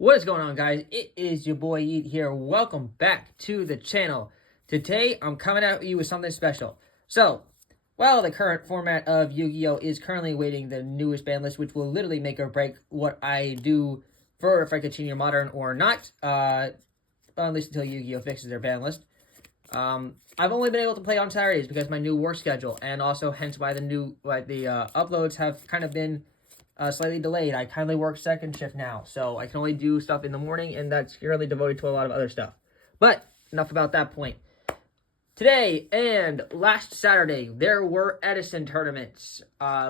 What is going on, guys? It is your boy Yeet here. Welcome back to the channel. Today, I'm coming at you with something special. So, while the current format of Yu-Gi-Oh! Is currently awaiting the newest ban list, which will literally make or break what I do for if I continue Modern or not, at least until Yu-Gi-Oh! Fixes their ban list. I've only been able to play on Saturdays because of my new work schedule, and also hence why the uploads have kind of been slightly delayed. I kindly work second shift now, so I can only do stuff in the morning, and that's currently devoted to a lot of other stuff. But enough about that point. Today and last Saturday, there were Edison tournaments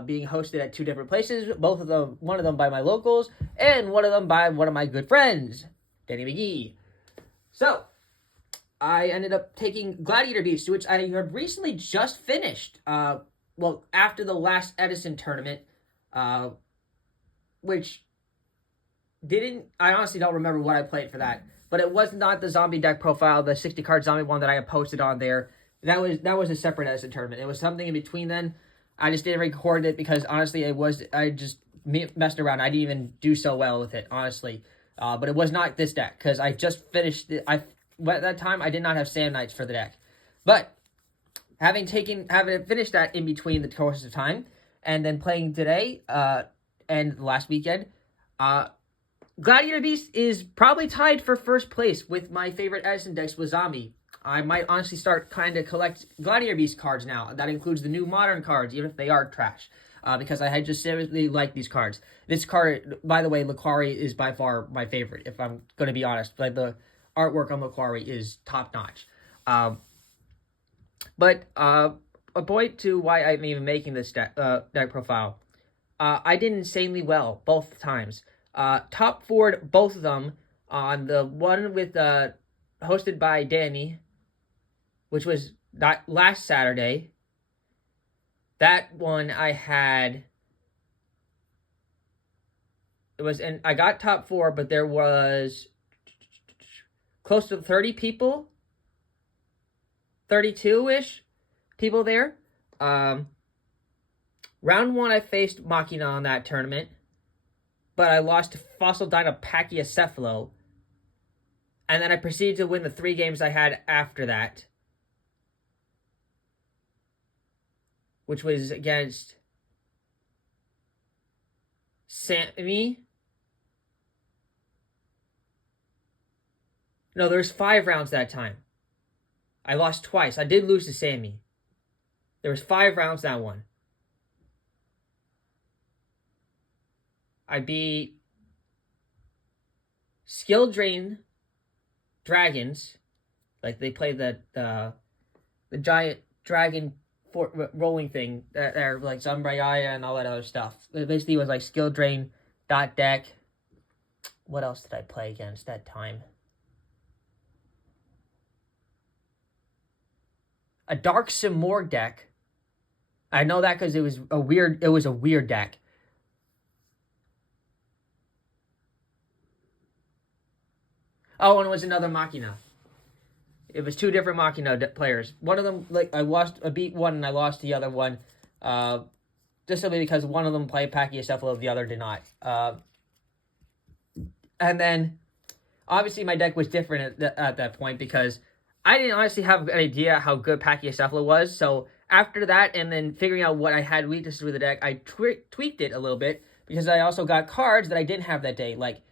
being hosted at two different places. Both of them, one of them by my locals, and one of them by one of my good friends, Danny McGee. So, I ended up taking Gladiator Beast, which I had recently just finished. Well, after the last Edison tournament, which I honestly don't remember what I played for that, but it was not the zombie deck profile, the 60 card zombie one that I had posted on there. That was a separate Edison tournament. It was something in between then. I just didn't record it because honestly, I just messed around. I didn't even do so well with it, honestly. But it was not this deck because I just finished it. At that time, I did not have Sand Knights for the deck, but having finished that in between the course of time, and then playing today, and last weekend, Gladiator Beast is probably tied for first place with my favorite Edison decks with Zombie. I might honestly start kind of collect Gladiator Beast cards now. That includes the new modern cards, even if they are trash. Because I just seriously like these cards. This card, by the way, Laquari is by far my favorite, if I'm going to be honest. Like, the artwork on Laquari is top-notch. But a point to why I'm even making this deck profile. I did insanely well both times. Top forward both of them on the one with hosted by Danny, which was that last Saturday. That one I had. I got top 4, but there was close to 30 people, 32-ish people there. Round 1, I faced Machina on that tournament, but I lost to Fossil Dyna Pachycephalo, and then I proceeded to win the 3 games I had after that, which was against Sammy. No, there's 5 rounds that time. I lost twice. I did lose to Sammy. There was 5 rounds that one. I beat Skill Drain Dragons. Like, they play the giant dragon rolling thing. They're like Zombraya and all that other stuff. It basically was like Skill Drain deck. What else did I play against that time? A Dark Simorg deck. I know that because it was a weird deck. Oh, and it was another Machina. It was 2 different Machina players. One of them, like, I beat one and I lost the other one. Just simply because one of them played Pachycephalo, the other did not. And then, obviously, my deck was different at that point because I didn't honestly have an idea how good Pachycephalo was. So, after that, and then figuring out what I had weaknesses with the deck, I tweaked it a little bit because I also got cards that I didn't have that day. Like,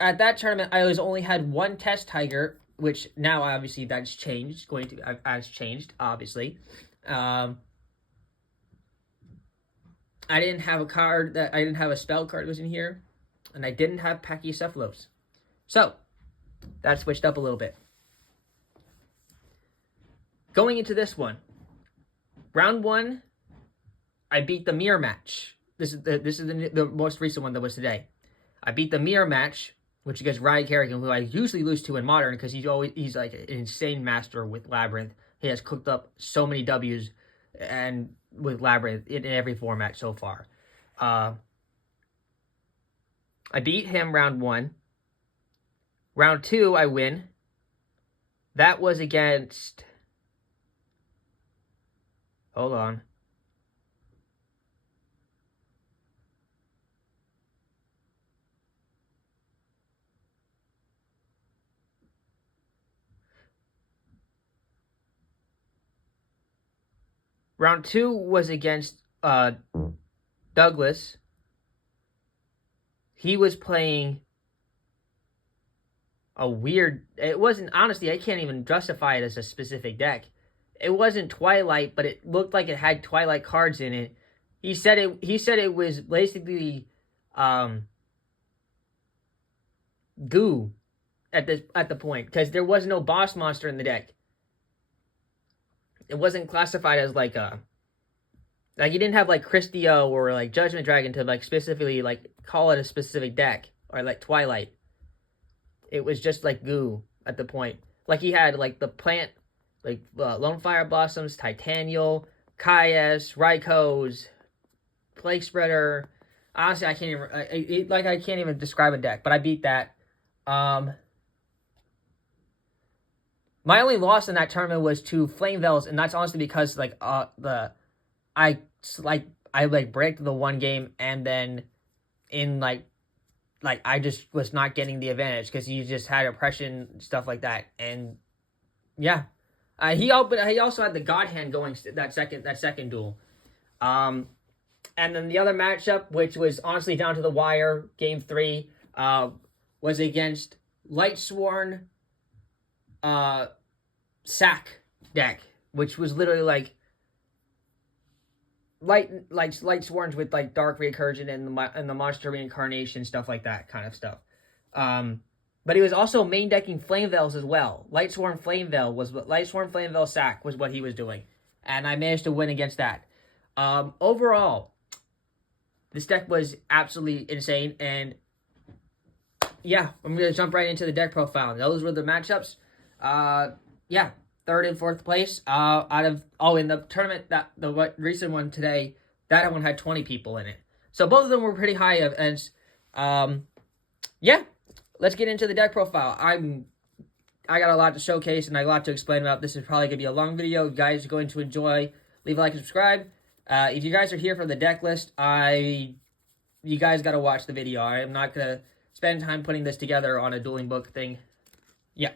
at that tournament, I only had 1 Test Tiger, which now, obviously, that's changed. Has changed, obviously. I didn't have I didn't have a spell card that was in here, and I didn't have Pachycephalos. So, that switched up a little bit. Going into this one, round 1, I beat the mirror match. This is the most recent one that was today. I beat the mirror match, which against Ryan Kerrigan, who I usually lose to in Modern because he's like an insane master with Labyrinth. He has cooked up so many W's and with Labyrinth in every format so far. I beat him round 1. Round 2, I win. That was against... Hold on. Round 2 was against Douglas. He was playing a weird... It wasn't... Honestly, I can't even justify it as a specific deck. It wasn't Twilight, but it looked like it had Twilight cards in it. He said it was basically goo at the point, because there was no boss monster in the deck. It wasn't classified as like you didn't have like Christio or like Judgment Dragon to like specifically like call it a specific deck, or like Twilight. It was just like goo at the point. Like he had like the plant, like Lone Fire Blossoms, Titanial, Kaias, Raikos, Plague Spreader. Honestly, I can't even describe a deck, but I beat that. My only loss in that tournament was to Flame Veils, and that's honestly because I breaked the one game, and then in like I just was not getting the advantage because you just had oppression, stuff like that, and yeah, he also had the God Hand going that second duel, and then the other matchup, which was honestly down to the wire, game 3, was against Lightsworn Sack deck, which was literally like Lightsworns with like Dark Recursion and the Monster Reincarnation, stuff like that kind of stuff. But he was also main decking Flame Veils as well. Lightsworn Flame Veil Sack was what he was doing, and I managed to win against that. Overall, this deck was absolutely insane, and yeah, I'm gonna jump right into the deck profile. Those were the matchups. Yeah, 3rd and 4th place. In the tournament, the recent one today, that one had 20 people in it. So both of them were pretty high events. Yeah, let's get into the deck profile. I got a lot to showcase and a lot to explain about. This is probably gonna be a long video. You guys are going to enjoy. Leave a like and subscribe. If you guys are here for the deck list, you guys gotta watch the video. I am not gonna spend time putting this together on a dueling book thing. Yeah.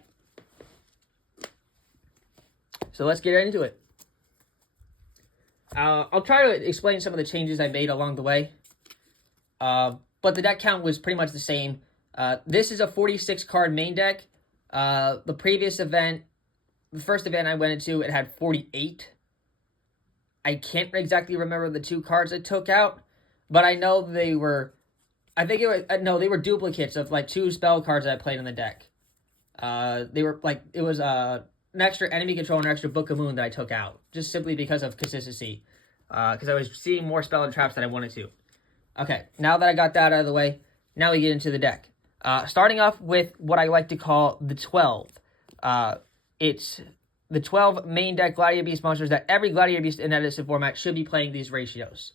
So let's get right into it. I'll try to explain some of the changes I made along the way. But the deck count was pretty much the same. This is a 46 card main deck. The previous event, the first event I went into, it had 48. I can't exactly remember the 2 cards I took out, but I know they were, they were duplicates of like 2 spell cards that I played in the deck. They were like, it was an extra enemy control and an extra Book of Moon that I took out, just simply because of consistency. Because I was seeing more spell and traps than I wanted to. Okay, now that I got that out of the way, now we get into the deck. Starting off with what I like to call the 12. It's the 12 main deck Gladiator Beast monsters that every Gladiator Beast in Edison format should be playing these ratios.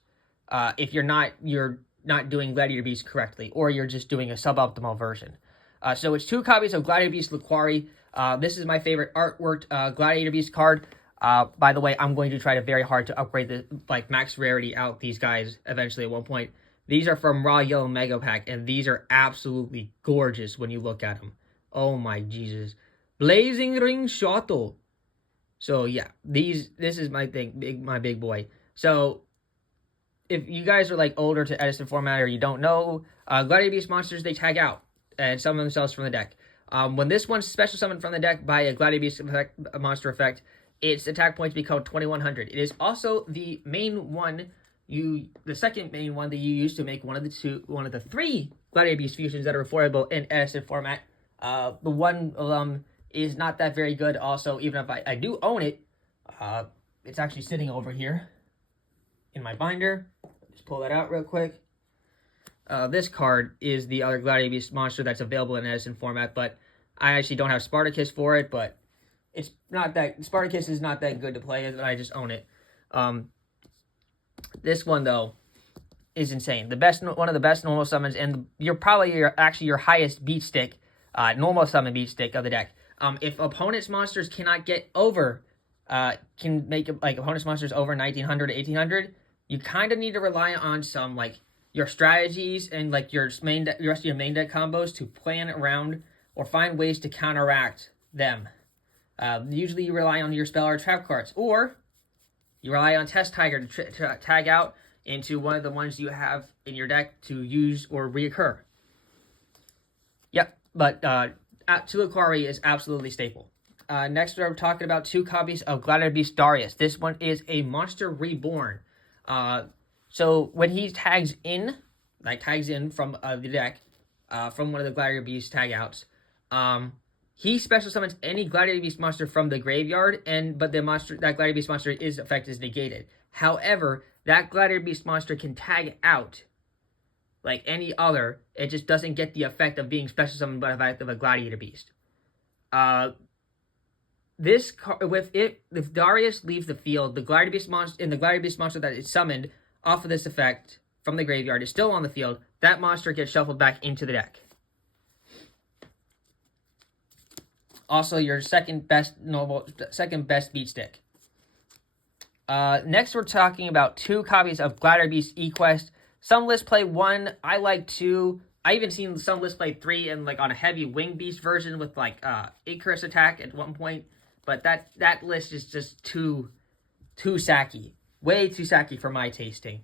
If you're not doing Gladiator Beast correctly, or you're just doing a suboptimal version. So it's 2 copies of Gladiator Beast Laquari. This is my favorite artworked Gladiator Beast card. By the way, I'm going to try very hard to upgrade the max rarity out these guys eventually at one point. These are from Raw Yellow Mega Pack, and these are absolutely gorgeous when you look at them. Oh my Jesus. Blazing Ring Shoto. So yeah, this is my thing, my big boy. So if you guys are like older to Edison format, or you don't know, Gladiator Beast monsters, they tag out and summon themselves from the deck. When this one's special summoned from the deck by a Gladiator Beast monster effect, its attack points become 2100. It is also the main one, the second main one that you use to make one of the 3 Gladiator Beast fusions that are affordable in Edison format. The one of them is not that very good. Also, even if I do own it, it's actually sitting over here in my binder. Just pull that out real quick. This card is the other Gladiator Beast monster that's available in Edison format, but I actually don't have Spartacus for it, but it's not that... Spartacus is not that good to play, and I just own it. This one, though, is insane. One of the best normal summons, and you're probably your highest beat stick, normal summon beat stick of the deck. If opponent's monsters cannot get over, can make opponent's monsters over 1900 to 1800, you kind of need to rely on some your strategies and your rest of your main deck combos to plan around or find ways to counteract them. Usually you rely on your spell or trap cards, or You rely on Test Tiger to tag out into one of the ones you have in your deck to use or reoccur. Yep, but Tulikari is absolutely staple. Next, we're talking about 2 copies of Gladiator Beast Darius. This one is a Monster Reborn. So when he tags in from the deck, from one of the Gladiator Beast tag outs, he special summons any Gladiator Beast monster from the graveyard, but that Gladiator Beast monster effect is negated. However, that Gladiator Beast monster can tag out like any other. It just doesn't get the effect of being special summoned by the effect of a Gladiator Beast. If Darius leaves the field, the Gladiator Beast monster that is summoned off of this effect from the graveyard is still on the field. That monster gets shuffled back into the deck. Also, your second best beat stick. Next, we're talking about 2 copies of Gladiator Beast equeste. Some lists play 1. I like 2. I even seen some lists play 3 and like on a heavy wing beast version with like Icarus attack at one point. But that list is just too sacky. Way too sacky for my tasting.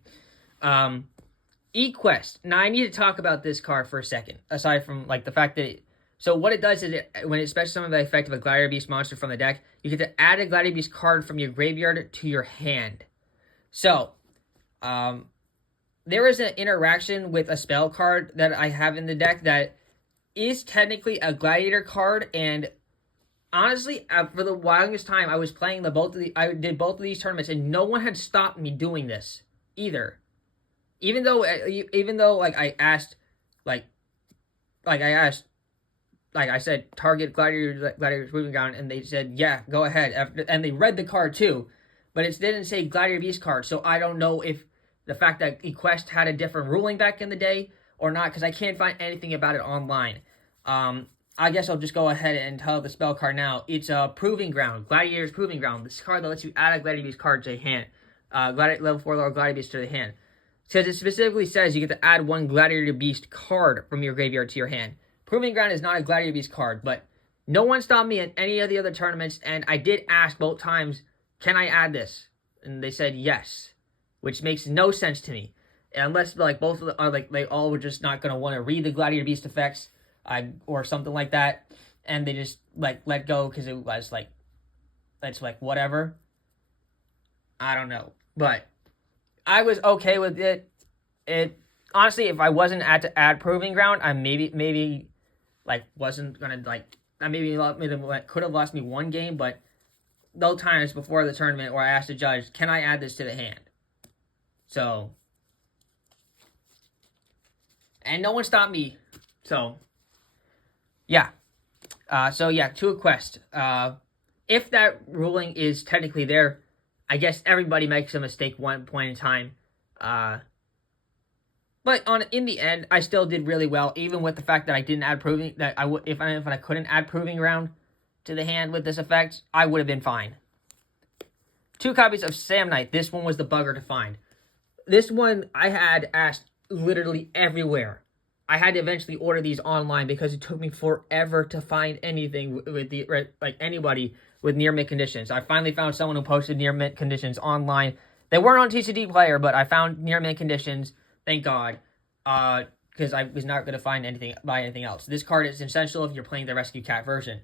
equeste. Now I need to talk about this card for a second. Aside from like the fact that so what it does is when it special summons the effect of a Gladiator Beast monster from the deck, you get to add a Gladiator Beast card from your graveyard to your hand. So, there is an interaction with a spell card that I have in the deck that is technically a Gladiator card, and honestly, for the longest time, I was playing I did both of these tournaments, and no one had stopped me doing this either. Even though I said, target Gladiator's Proving Ground, and they said, yeah, go ahead. And they read the card too, but it didn't say Gladiator Beast card, so I don't know if the fact that equeste had a different ruling back in the day or not, because I can't find anything about it online. I guess I'll just go ahead and tell the spell card now. It's a Proving Ground, Gladiator's Proving Ground. This card that lets you add a Gladiator Beast card to your hand. Level 4 lower Gladiator Beast to the hand. Because it specifically says you get to add 1 Gladiator Beast card from your graveyard to your hand. Proving Ground is not a Gladiator Beast card, but no one stopped me in any of the other tournaments, and I did ask both times, can I add this? And they said yes, which makes no sense to me. Unless like both of the, they all were just not going to want to read the Gladiator Beast effects, or something like that, and they just like let go because it was like, it's like whatever. I don't know, but I was okay with it. Honestly, if I wasn't at to add Proving Ground, I maybe like wasn't gonna like. I could have lost me 1 game, but those times before the tournament where I asked the judge, "Can I add this to the hand?" So, and no one stopped me. So, yeah. To equeste. If that ruling is technically there, I guess everybody makes a mistake one point in time. But in the end, I still did really well, even with the fact that I didn't add Proving, that if I couldn't add Proving Ground to the hand with this effect, I would have been fine. 2 copies of Sam Knight. This one was the bugger to find. This one I had asked literally everywhere. I had to eventually order these online because it took me forever to find anything with anybody with near mint conditions. I finally found someone who posted near mint conditions online. They weren't on TCG Player, but I found near mint conditions. Thank God, because I was not going to buy anything else. This card is essential if you're playing the Rescue Cat version.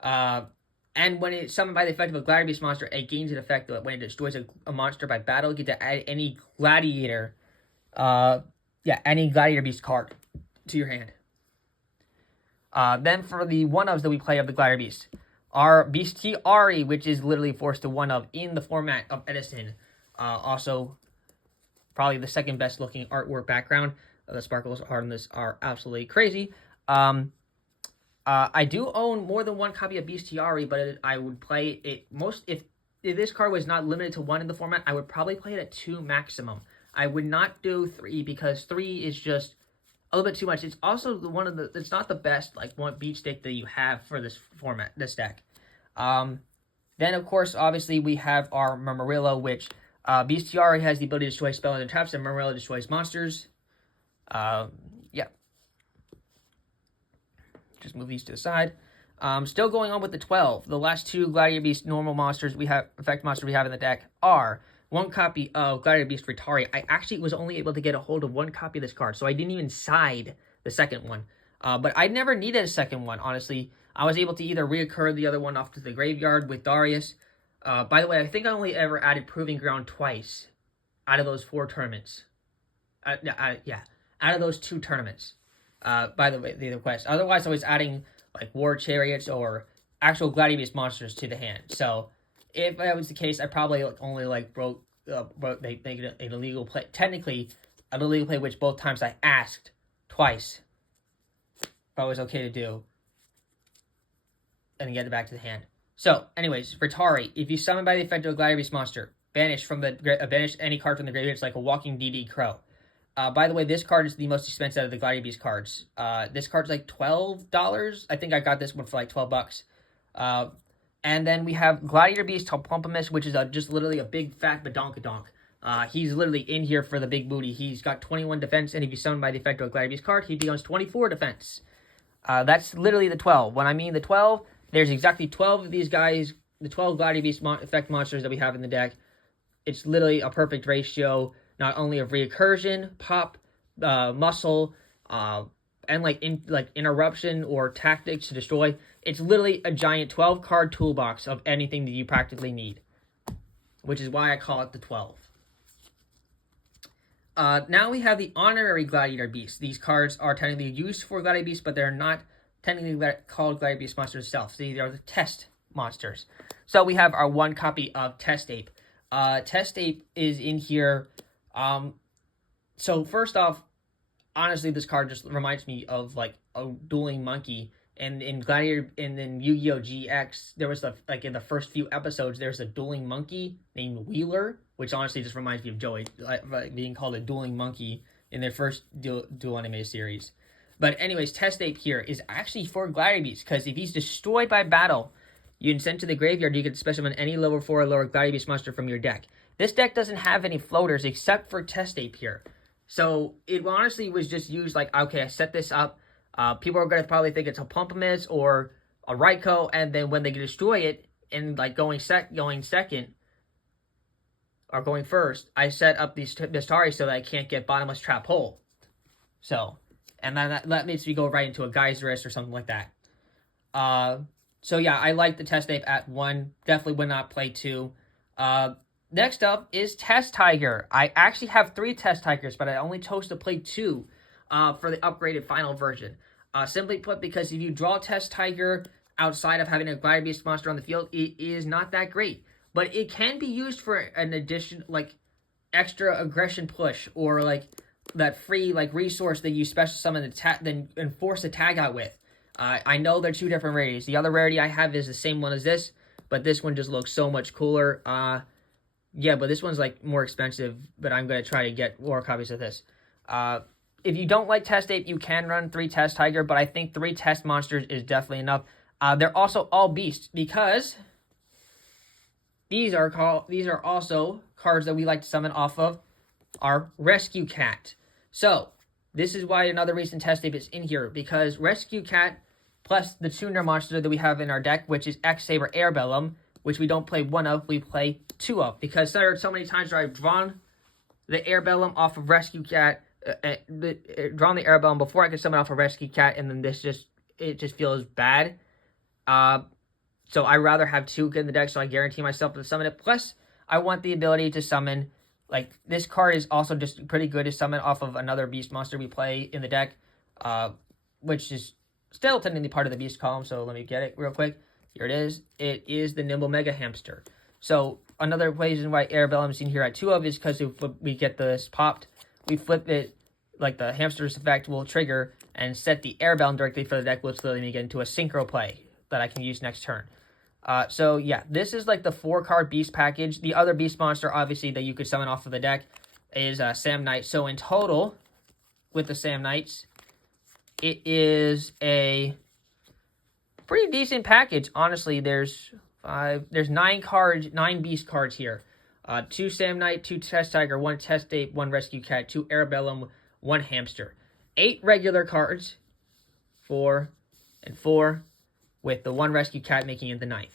And when it's summoned by the effect of a Gladiator Beast monster, it gains an effect that when it destroys a monster by battle, you get to add any Gladiator, any Gladiator Beast card to your hand. Then for the 1-ofs that we play of the Gladiator Beast, our Bestiari, which is literally forced to 1-of in the format of Edison. Also, probably the second best looking artwork background. The sparkles on this are absolutely crazy. I do own more than 1 copy of Bestiari, but I would play it if this card was not limited to 1 in the format, I would probably play it at 2 maximum. I would not do 3 because 3 is just a little bit too much. It's also it's not the best one beat stick that you have for this format, this deck. Then of course, obviously we have our Mamarillo, which Bestiari has the ability to destroy spells and traps, and Mamarillo destroys monsters. Just move these to the side. Still going on with the 12. The last 2 Gladiator Beast normal monsters effect monsters we have in the deck are one copy of Gladiator Beast Vitari. I actually was only able to get a hold of one copy of this card, so I didn't even side the second one. But I never needed a second one, honestly. I was able to either reoccur the other one off to the graveyard with Darius. By the way, I think I only ever added Proving Ground twice out of those 4 tournaments. Yeah, out of those 2 tournaments. By the way, the quest. Otherwise, I was adding like War Chariots or actual Gladiator monsters to the hand. So if that was the case, I probably only like broke they make it an illegal play. Technically, an illegal play, which both times I asked twice if I was okay to do, and get it back to the hand. So, anyways, Vitari, if you summon by the effect of a Gladiator Beast monster, banish any card from the graveyard. It's like a walking DD Crow. By the way, this card is the most expensive out of the Gladiator Beast cards. This card's like $12. I think I got this one for like $12. And then we have Gladiator Beast Tulpumpimus, which is just literally a big fat badonkadonk. He's literally in here for the big booty. He's got 21 defense, and if you summon by the effect of a Gladiator Beast card, he becomes 24 defense. That's literally the 12. When I mean the 12, there's exactly 12 of these guys, the 12 Gladiator Beast effect monsters that we have in the deck. It's literally a perfect ratio, not only of recursion, pop, muscle, and like interruption or tactics to destroy. It's literally a giant 12-card toolbox of anything that you practically need, which is why I call it the 12. Now we have the honorary Gladiator Beast. These cards are technically used for Gladiator Beast, but they're not technically called Gladiator Beast monsters itself. See, they're the test monsters. So we have our 1 copy of Test Ape. Test Ape is in here. So first off, honestly, this card just reminds me of like a dueling monkey. And in Gladiator, and in Yu-Gi-Oh! GX, there was in the first few episodes, there's a dueling monkey named Wheeler, which honestly just reminds me of Joey being called a dueling monkey in their first dual anime series. But anyways, Test Ape here is actually for Gladiator Beast, because if he's destroyed by battle, you can send to the graveyard, you can special summon any level 4 or lower Gladiator Beast monster from your deck. This deck doesn't have any floaters except for Test Ape here. So it honestly was just used like, okay, I set this up. People are going to probably think it's a Pumpomus or a Raikou, and then when they destroy it, and like going second, or going first, I set up this Tari so that I can't get Bottomless Trap Hole. So, and then that makes me go right into a Geyserist or something like that. So yeah, I like the Test Ape at 1. Definitely would not play 2. Next up is Test Tiger. I actually have 3 Test Tigers, but I only chose to play 2 for the upgraded final version. Simply put, because if you draw Test Tiger outside of having a Gladiator Beast monster on the field, it is not that great. But it can be used for an addition, like extra aggression push, or like that free like resource that you special summon then enforce a tag out with. I know they're 2 different rarities. The other rarity I have is the same one as this, but this one just looks so much cooler. Yeah, but this one's like more expensive, but I'm going to try to get more copies of this. If you don't like Test Ape, you can run 3 Test Tiger, but I think 3 Test Monsters is definitely enough. They're also all Beasts, because these are also cards that we like to summon off of our Rescue Cat. So, this is why another reason Test Ape is in here, because Rescue Cat plus the tuner monster that we have in our deck, which is X-Saber Airbellum, which we don't play 1 of, we play 2 of. Because there are so many times where I've drawn the Airbellum off of Rescue Cat, drawn the Airbellum before I could summon off a Rescue Cat, and then it just feels bad. So I rather have 2 in the deck, so I guarantee myself to summon it. Plus, I want the ability to summon, like, this card is also just pretty good to summon off of another Beast monster we play in the deck, which is still technically part of the Beast column, so let me get it real quick. Here it is. It is the Nimble Mega Hamster. So, another reason why Airbellum is in here at 2 of is because if we get this popped, we flip it, like the hamster's effect will trigger and set the Airbellum directly for the deck, which will let me get into a synchro play that I can use next turn. So yeah, this is like the 4-card Beast package. The other Beast monster, obviously, that you could summon off of the deck is Sam Knight. So in total, with the Sam Knights, it is a pretty decent package. Honestly, there's 9 cards, 9 Beast cards here. 2 Sam Knight, 2 Test Tiger, 1 Test Ape, 1 Rescue Cat, 2 Airbellum, 1 Hamster. 8 regular cards, 4 and 4, with the 1 Rescue Cat making it the 9th.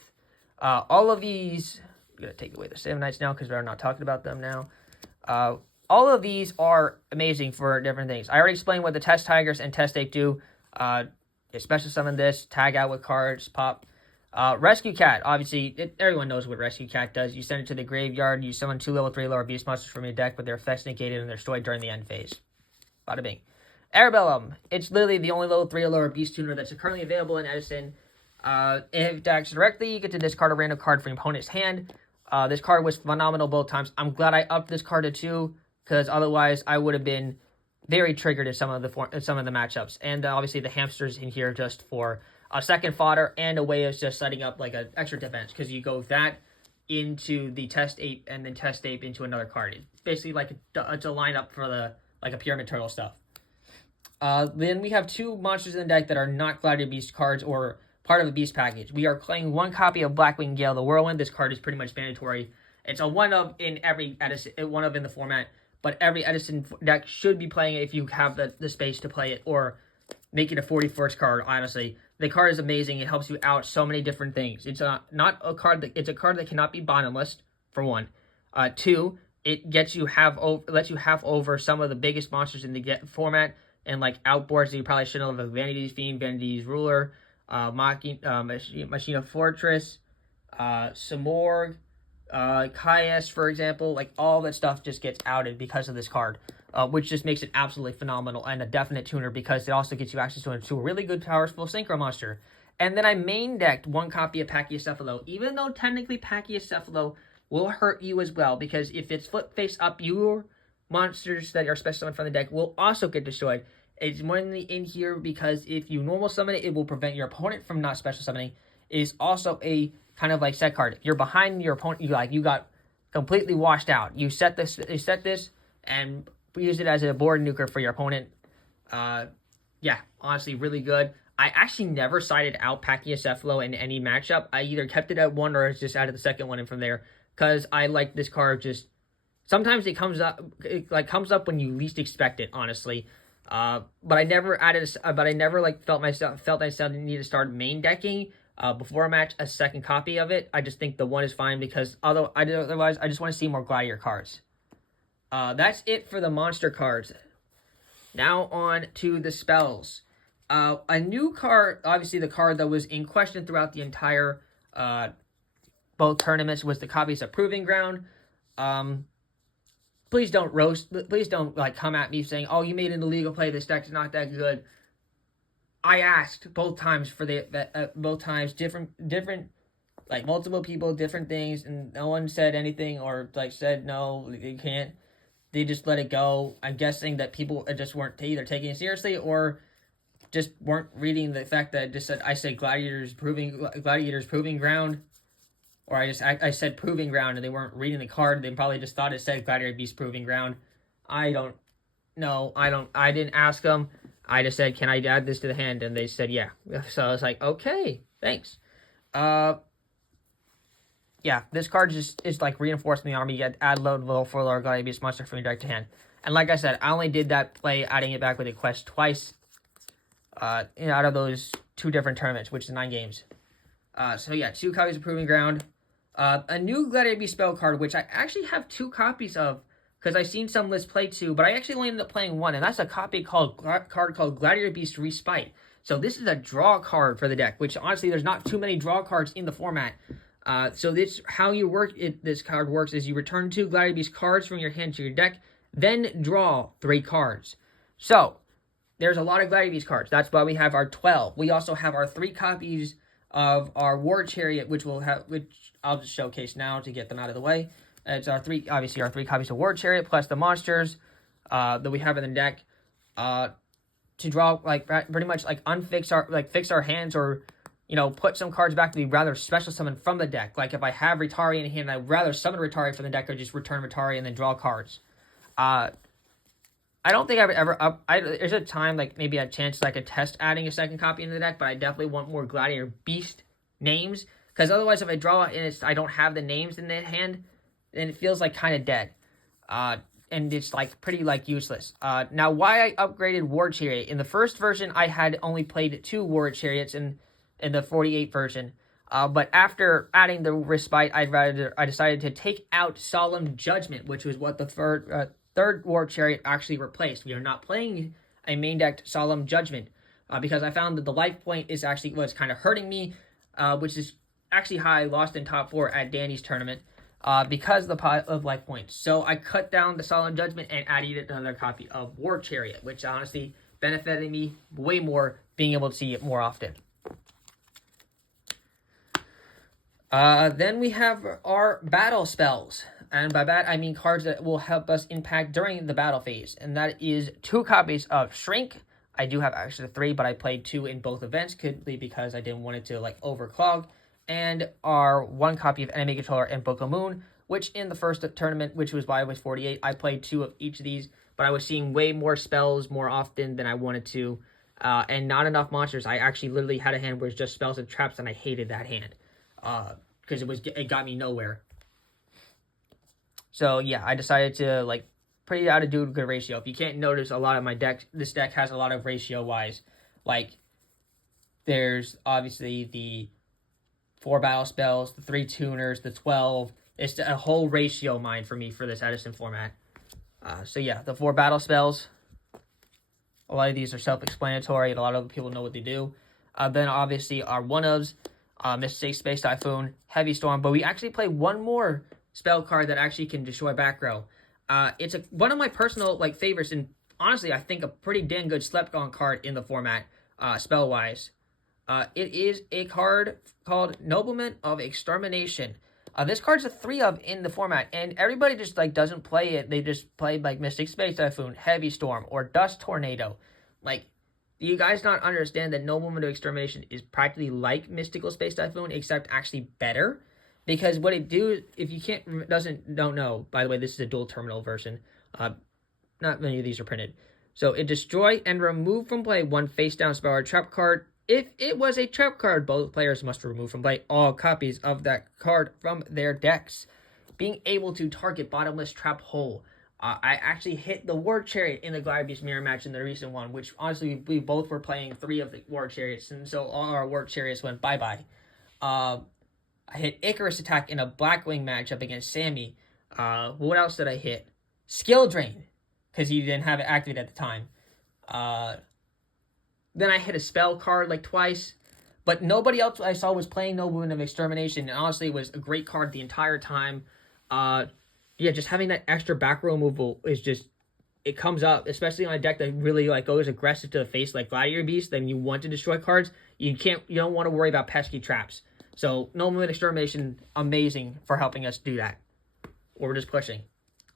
All of these going to take away the Save Knights now because we're not talking about them now. All of these are amazing for different things. I already explained what the Test Tigers and Test Ape do. Especially summon this, tag out with cards, pop. Rescue Cat, obviously, everyone knows what Rescue Cat does. You send it to the graveyard, you summon 2 level 3 lower beast monsters from your deck with their effects negated and they're destroyed during the end phase. Bada bing. Arabellum, it's literally the only level 3 or lower beast tuner that's currently available in Edison. If it acts directly, you get to discard a random card from your opponent's hand. This card was phenomenal both times. I'm glad I upped this card to 2, because otherwise I would have been very triggered in some of the matchups. And obviously the hamsters in here just for a second fodder and a way of just setting up like an extra defense, because you go that into the Test Ape and then Test Ape into another card. It's basically like it's a lineup for the like a Pyramid Turtle stuff. Then we have 2 monsters in the deck that are not Gladiator Beast cards or part of a Beast package. We are playing 1 copy of Blackwing Gale the Whirlwind. This card is pretty much mandatory. It's a one of in every Edison, one of in the format, but every Edison deck should be playing it if you have the space to play it, or make it a 41st card, honestly. The card is amazing. It helps you out so many different things. It's not a card that it's a card that cannot be bottomless, for 1. 2, it lets you have over some of the biggest monsters in the format, and like outboards that you probably shouldn't have, like Vanity's Fiend, Vanity's Ruler, Machina Fortress, Samorg, Kaias, for example. Like all that stuff just gets outed because of this card, which just makes it absolutely phenomenal and a definite tuner, because it also gets you access to a really good powerful synchro monster. And then I main decked 1 copy of Pachycephalo, even though technically Pachycephalo will hurt you as well, because if it's flip face up, your monsters that are special summoned from the deck will also get destroyed. It's mainly in here because if you normal summon it, it will prevent your opponent from not special summoning. It is also a kind of like set card. If you're behind your opponent, you got completely washed out. You set this and use it as a board nuker for your opponent. Yeah, honestly, really good. I actually never sided out Pachycephalo in any matchup. I either kept it at 1 or just added the second one in from there, because I like this card. Just sometimes it comes up when you least expect it, honestly. But I never added. But I never felt myself need to start main decking before a match a second copy of it. I just think the 1 is fine, because otherwise I just want to see more Gladiator cards. That's it for the monster cards. Now on to the spells. A new card, obviously the card that was in question throughout the entire both tournaments, was the copies of Proving Ground. Please don't come at me saying, "Oh, you made an illegal play. This deck's not that good." I asked both times for both times different multiple people, different things, and no one said anything or said no, you can't. They just let it go. I'm guessing that people just weren't either taking it seriously or just weren't reading the fact that I said Gladiators Proving Ground. Or I said Proving Ground and they weren't reading the card. They probably just thought it said Gladiator Beast Proving Ground. I don't know. I didn't ask them. I just said, "Can I add this to the hand?" And they said, "Yeah." So I was like, "Okay, thanks." Yeah, this card just is like reinforcing the army. You get add load level 4 lower Gladiator Beast monster from your deck to hand. And like I said, I only did that play adding it back with equeste twice. Out of those 2 different tournaments, which is 9 games. So yeah, 2 copies of Proving Ground. A new Gladiator Beast spell card, which I actually have 2 copies of, because I've seen some lists play 2, but I actually only ended up playing 1, and that's a card called Gladiator Beast Respite. So this is a draw card for the deck, which honestly, there's not too many draw cards in the format. So this how you work it. This card works is you return 2 Gladiator Beast cards from your hand to your deck, then draw 3 cards. So there's a lot of Gladiator Beast cards. That's why we have our 12. We also have our 3 copies of our War Chariot, which I'll just showcase now to get them out of the way. It's our 3 copies of War Chariot plus the monsters that we have in the deck to draw pretty much fix our hands, or put some cards back to be rather special summon from the deck. Like if I have Ritari in hand, I'd rather summon Ritari from the deck or just return Ritari and then draw cards. I don't think I've ever there's a time maybe a chance I could test adding a second copy into the deck, but I definitely want more Gladiator Beast names, because otherwise if I draw it and I don't have the names in the hand, then it feels kind of dead. And it's pretty useless. Now why I upgraded War Chariot. In the first version I had only played 2 War Chariots in the 48 version. But after adding the respite, I decided to take out Solemn Judgment, which was what the third War Chariot actually replaced. We are not playing a main decked Solemn Judgment because I found that the life point is actually what's kind of hurting me, which is actually how I lost in top 4 at Danny's tournament because of the pot of life points. So I cut down the Solemn Judgment and added another copy of War Chariot, which honestly benefited me way more being able to see it more often. Then we have our battle spells. And by that, I mean cards that will help us impact during the battle phase. And that is 2 copies of Shrink. I do have actually 3, but I played 2 in both events, because I didn't want it to like overclog. And our 1 copy of Enemy Controller and Book of Moon, which in the first tournament, which was why I was 48, I played 2 of each of these. But I was seeing way more spells more often than I wanted to. And not enough monsters. I actually literally had a hand where it's just spells and traps, and I hated that hand. Because it got me nowhere. So yeah, I decided to like pretty how to do a good ratio. If you can't notice, a lot of my decks, this deck has a lot of ratio wise. Like there's obviously the 4 battle spells, the 3 tuners, the 12. It's a whole ratio mind for me for this Edison format. So yeah, the 4 battle spells. A lot of these are self-explanatory, and a lot of people know what they do. Then obviously our one-ofs. Mystic Space Typhoon, Heavy Storm, but we actually play one more spell card that actually can destroy back row. It's one of my personal like favorites, and honestly, I think a pretty dang good slept-on card in the format, spell-wise. It is a card called Nobleman of Extermination. This card's a 3 of in the format, and everybody just like doesn't play it. They just play like Mystic Space Typhoon, Heavy Storm, or Dust Tornado. Like, do you guys not understand that Nobleman of Extermination is practically like Mystical Space Typhoon, except actually better? Because what it do, if you don't know, by the way, this is a dual terminal version. Not many of these are printed. So it destroy and remove from play 1 face down spell or trap card. If it was a trap card, both players must remove from play all copies of that card from their decks. Being able to target bottomless trap hole. I actually hit the War Chariot in the Gladiator mirror match in the recent one, which honestly we both were playing 3 of the War Chariots, and so all our War Chariots went bye-bye. I hit Icarus attack in a Blackwing matchup against Sammy. What else did I hit? Skill Drain, because he didn't have it activated at the time. Then I hit a spell card like twice, but nobody else I saw was playing Nobleman of Extermination, and honestly it was a great card the entire time. Yeah, just having that extra back row removal is just, it comes up, especially on a deck that really like goes aggressive to the face like Gladiator Beast, then you want to destroy cards. You don't want to worry about pesky traps. So Nobleman Extermination, amazing for helping us do that. Or just pushing.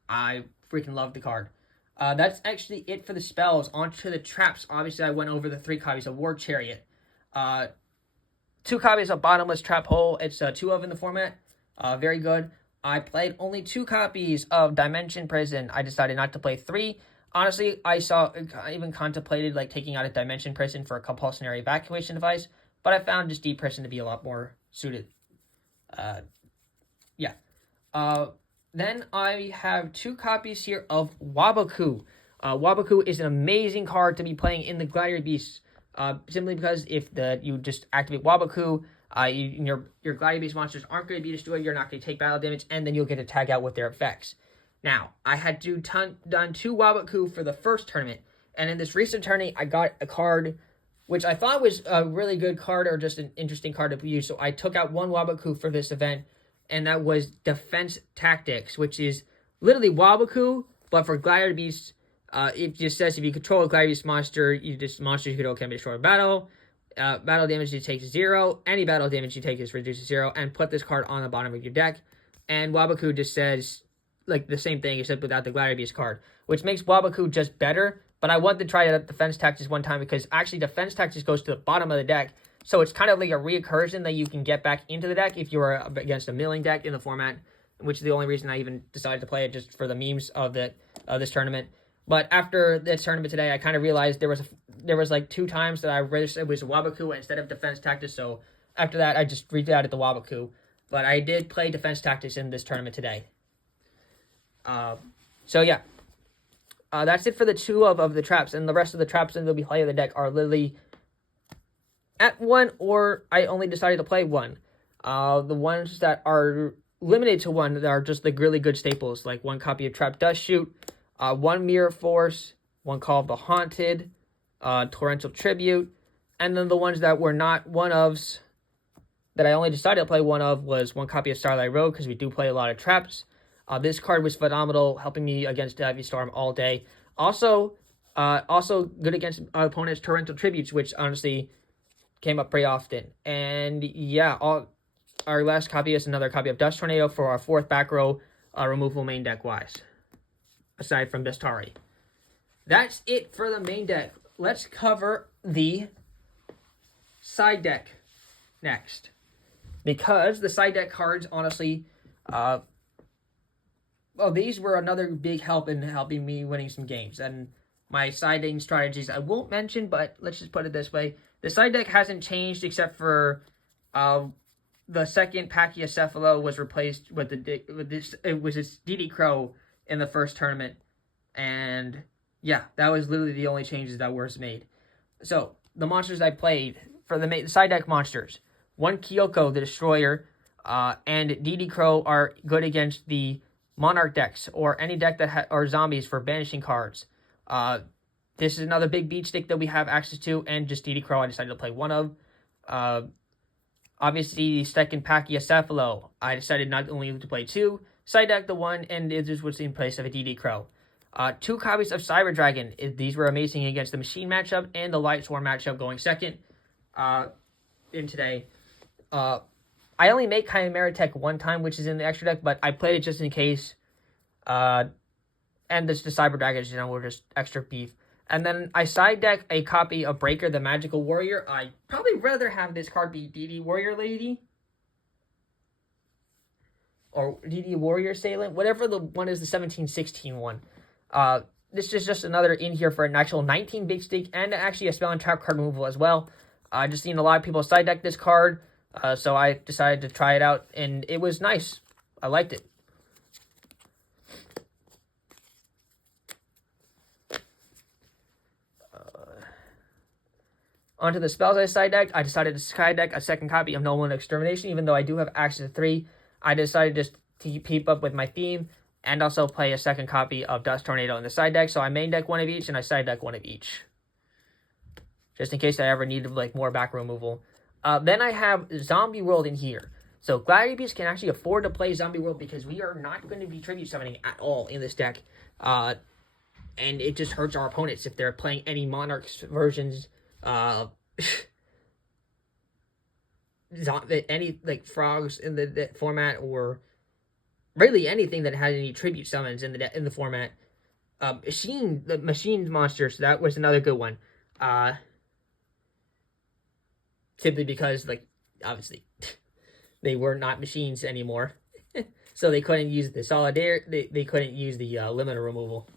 I freaking love the card. That's actually it for the spells. On to the traps. Obviously, I went over the 3 copies of War Chariot. 2 copies of Bottomless Trap Hole. It's 2 of in the format. Very good. I played only 2 copies of Dimension Prison. I decided not to play 3. Honestly, I even contemplated like taking out a Dimension Prison for a compulsory evacuation device, but I found just Deep Prison to be a lot more suited. Yeah. Then I have 2 copies here of Waboku. Waboku is an amazing card to be playing in the Gladiator Beasts, simply because if you just activate Waboku, your Gladiator Beast monsters aren't going to be destroyed, you're not going to take battle damage, and then you'll get to tag out with their effects. Now, I had done 2 Waboku for the first tournament, and in this recent tourney, I got a card which I thought was a really good card or just an interesting card to use, so I took out 1 Waboku for this event, and that was Defense Tactics, which is literally Waboku, but for Gladiator Beasts. It just says if you control a Gladiator Beast monster, monster you control can be destroyed in battle. Battle damage you take is 0. Any battle damage you take is reduced to 0. And put this card on the bottom of your deck. And Waboku just says like the same thing except without the Gladiator Beast card, which makes Waboku just better. But I wanted to try it at Defense Tactics one time because actually Defense Tactics goes to the bottom of the deck. So it's kind of like a reoccursion that you can get back into the deck if you were against a milling deck in the format, which is the only reason I even decided to play it, just for the memes of this tournament. But after this tournament today, I kind of realized there was like 2 times that I wish it was Waboku instead of Defense Tactics. So after that, I just rerouted the Waboku. But I did play Defense Tactics in this tournament today. So yeah, that's it for the 2 of the traps, and the rest of the traps in the play of the deck are literally at 1, or I only decided to play 1. The ones that are limited to one that are just the really good staples, like one copy of Trap Dust Shoot, one Mirror Force, one Call of the Haunted, Torrential Tribute, and then the ones that were not one-ofs that I only decided to play one of was one copy of Starlight Road, because we do play a lot of traps. This card was phenomenal, helping me against Heavy Storm all day. Also good against opponents' Torrential Tributes, which honestly came up pretty often. And yeah, our last copy is another copy of Dust Tornado for our 4th back row removal main deck-wise, aside from Bestari. That's it for the main deck. Let's cover the side deck next, because the side deck cards, honestly, these were another big help in helping me winning some games. And my siding strategies I won't mention, but let's just put it this way. The side deck hasn't changed except for the second Pachycephalo was replaced with it was its DD Crow in the first tournament. And yeah, that was literally the only changes that were made. So, the monsters I played for the side deck monsters. One Kyoko, the Destroyer, and DD Crow are good against the Monarch decks, or any deck that or zombies for banishing cards. This is another big beat stick that we have access to, and just DD Crow I decided to play one of. Obviously, the second Pachycephalo, I decided not only to play 2, side deck the 1, and it just was in place of a DD Crow. 2 copies of Cyber Dragon. These were amazing against the Machine matchup and the Light Swarm matchup going second in today. I only made Chimera Tech one time, which is in the extra deck, but I played it just in case. And the Cyber Dragons, were just extra beef. And then I side deck a copy of Breaker, the Magical Warrior. I probably rather have this card be DD Warrior Lady, or DD Warrior Assailant, whatever the one is, the 1716 one. This is just another in here for an actual 19 big stick, and actually a spell and trap card removal as well. I just seen a lot of people side deck this card, so I decided to try it out, and it was nice. I liked it. Onto the spells I side decked. I decided to side deck a second copy of Nolan Extermination, even though I do have access to 3. I decided just to keep up with my theme, and also play a second copy of Dust Tornado in the side deck. So I main deck one of each, and I side deck one of each, just in case I ever needed more back removal. Then I have Zombie World in here. So Gladiators can actually afford to play Zombie World, because we are not going to be tribute summoning at all in this deck. And it just hurts our opponents if they're playing any Monarchs versions. Any frogs in the format, or really anything that had any tribute summons in the format. The machine monsters, that was another good one. Simply because, obviously, they were not machines anymore, so they couldn't use the solidarity. They couldn't use the limiter removal.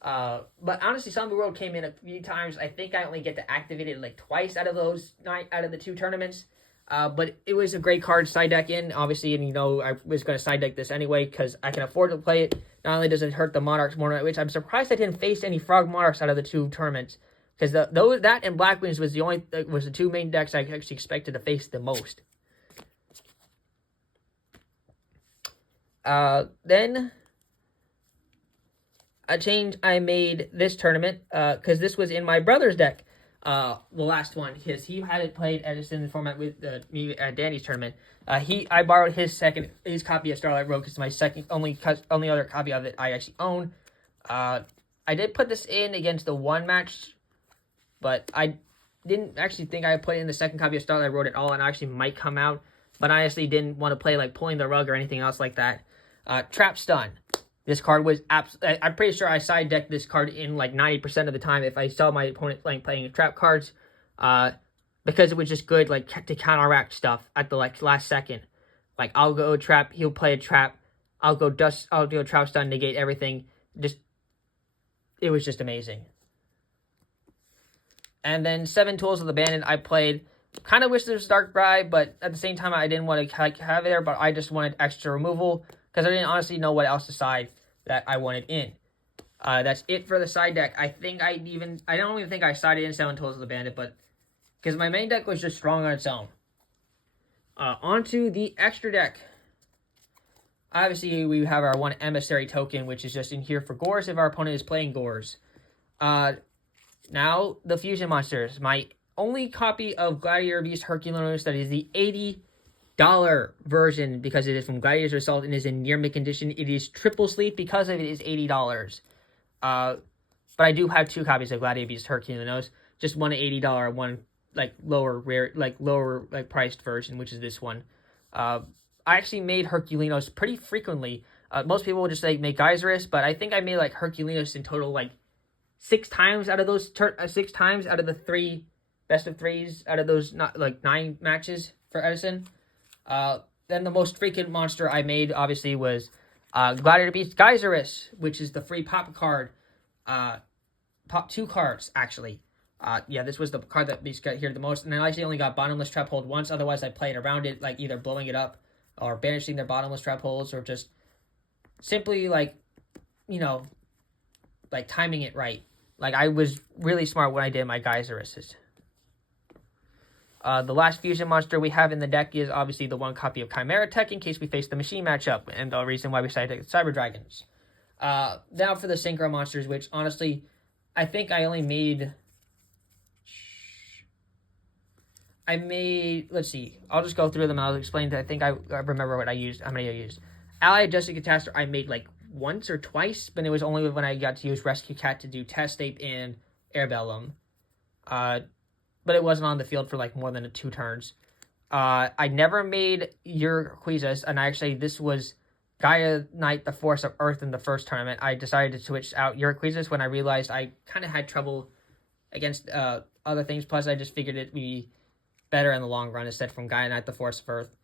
But honestly, Zombie World came in a few times. I think I only get to activate it twice out of the 2 tournaments. But it was a great card to side deck in, obviously, and I was going to side deck this anyway, because I can afford to play it. Not only does it hurt the Monarchs more, which I'm surprised I didn't face any Frog Monarchs out of the 2 tournaments, because that and Black Wings was the 2 main decks I actually expected to face the most. Then a change I made this tournament, because this was in my brother's deck, the last one, because he hadn't played Edison in the format with me at Danny's tournament. I borrowed his copy of Starlight Road, because my only other copy of it I actually own. I did put this in against the 1 match, but I didn't actually think I put in the second copy of Starlight Road at all, and actually might come out, but I honestly didn't want to play pulling the rug or anything else like that. Trap Stun. This card was I'm pretty sure I side decked this card in 90% of the time if I saw my opponent playing trap cards, because it was just good to counteract stuff at the last second. I'll go trap, he'll play a trap, I'll do a trap stun, negate everything. It was just amazing. And then 7 Tools of the Bandit I played. Kind of wish there was Dark Bribe, but at the same time I didn't want to have it there, but I just wanted extra removal, because I didn't honestly know what else to side that I wanted in. That's it for the side deck. I don't even think I sided in 7 Tools of the Bandit, but because my main deck was just strong on its own. Onto the extra deck. Obviously, we have our one emissary token, which is just in here for Gores if our opponent is playing Gores. Now, the fusion monsters. My only copy of Gladiator Beast Herculenos that is the $80 version, because it is from Gladiator's Assault and is in near mint condition. It is triple sleeve because of it is $80. But I do have two copies of Gladiator Beast Herculenos. Just one at $80, one lower priced version, which is this one. I actually made Herculenos pretty frequently. Most people will just make Geyserus, but I think I made Herculenos in total 6 times out of those 6 times out of the 3 best of 3s out of those 9 matches for Edison. Then the most frequent monster I made obviously was Gladiator Beast Geyserus, which is the free pop card. Pop 2 cards actually. This was the card that Beast got here the most, and I actually only got Bottomless Trap Hold once. Otherwise, I played around it, either blowing it up or banishing their Bottomless Trap Holds, or just simply timing it right. I was really smart when I did my Geyseruses. The last fusion monster we have in the deck is obviously the one copy of Chimera Tech in case we face the machine matchup, and the reason why we decided to get Cyber Dragons. Now for the Synchro monsters, which honestly, I think I only made... let's see, I'll just go through them and I'll explain. I think I remember what I used, how many I used. Ally Adjusted Catastrophe I made once or twice, but it was only when I got to use Rescue Cat to do Test Ape and Airbellum. But it wasn't on the field for more than 2 turns. I never made Urquizus, and this was Gaia Knight, the Force of Earth in the first tournament. I decided to switch out Urquizus when I realized I kind of had trouble against other things, plus I just figured it'd be better in the long run instead from Gaia Knight, the Force of Earth.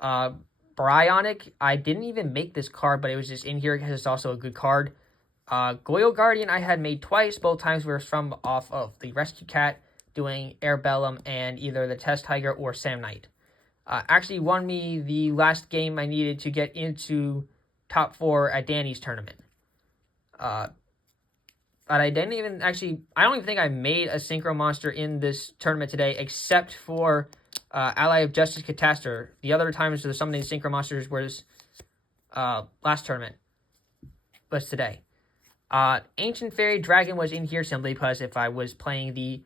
Bryonic, I didn't even make this card, but it was just in here because it's also a good card. Goyle Guardian I had made twice. Both times we were from off of the Rescue Cat, doing Airbellum and either the Test Tiger or Sam Knight. Actually won me the last game I needed to get into top 4 at Danny's tournament. But I didn't even I don't even think I made a Synchro monster in this tournament today, except for Ally of Justice Catastrophe. The other times there's some of these Synchro monsters was last tournament, was today. Ancient Fairy Dragon was in here simply because if I was playing the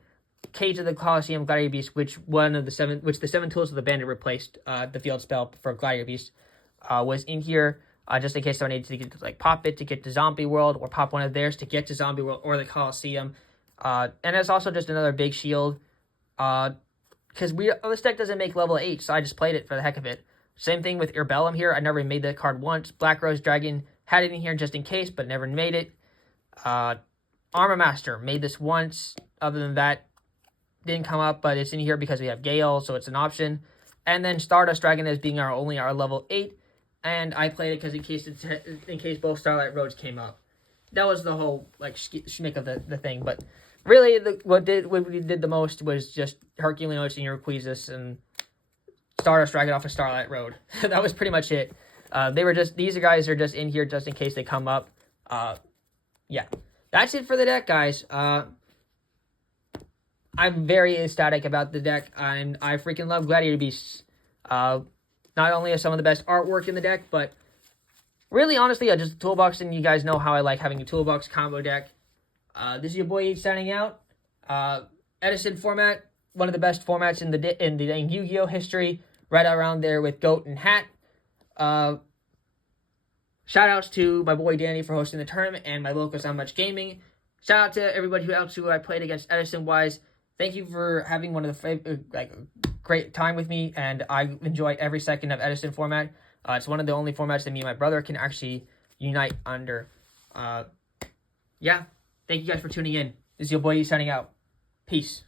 Cage of the Colosseum Gladiator Beast, which the 7 tools of the bandit replaced the field spell for Gladiator Beast, was in here. Just in case I needed to get pop it to get to Zombie World, or pop one of theirs to get to Zombie World or the Coliseum. And it's also just another big shield. Because this deck doesn't make level 8, so I just played it for the heck of it. Same thing with Airbellum here. I never made that card once. Black Rose Dragon had it in here just in case, but never made it. Armor Master made this once. Other than that, didn't come up, but it's in here because we have Gale, so it's an option. And then Stardust Dragon as being our level 8. And I played it because in case both Starlight Roads came up. That was the whole schmick of the thing. But really, what we did the most was just Herculenos and Urquizus and Stardust Dragon off of Starlight Road. That was pretty much it. These guys are just in here just in case they come up. Yeah, that's it for the deck, guys. I'm very ecstatic about the deck, and I freaking love Gladiator Beasts. Not only are some of the best artwork in the deck, but really, honestly, just a toolbox, and you guys know how I like having a toolbox combo deck. This is your boy H signing out. Edison format, one of the best formats in Yu-Gi-Oh history, right around there with Goat and Hat. Shout outs to my boy Danny for hosting the tournament, and my locals on Much Gaming. Shout out to everybody else who I played against Edison wise. Thank you for having one of the great time with me, and I enjoy every second of Edison format. It's one of the only formats that me and my brother can actually unite under. Yeah, thank you guys for tuning in. This is your boy signing out. Peace.